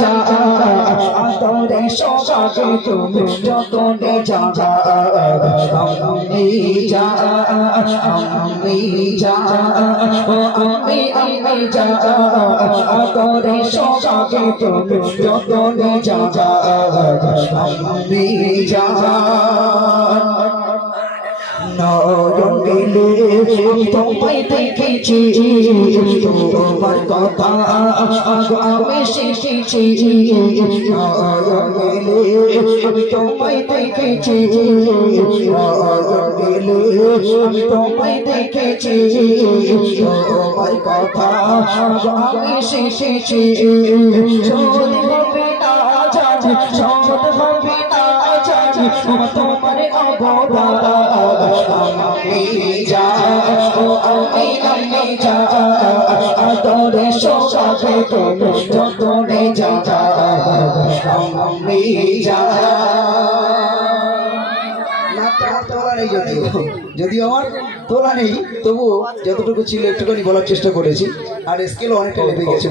যা আদরে সবাকে তুমি যতনে জাগা আমি যা আমি যা ও আমি যা আদরে সবাকে তুমি যতনে জাগা আমি যা নয়নে তোমায় দেখেছি তোমার কথা আমি শিখেছি নয়নে তোমায় দেখেছি নয়নে তোমায় দেখেছি তোমার কথা আমি শিখেছি শোধ হবে না জানি শোধ হবে না জানি তোমার অবদান আমি যা আমি যা আদরে সবাকে তুমি যতনে জাগা আমি যা যদিও আমার তোলা নেই তবু যতটুকু ছিল একটুখানি বলার চেষ্টা করেছি আর স্কেল অনেকটা লেগে গেছে।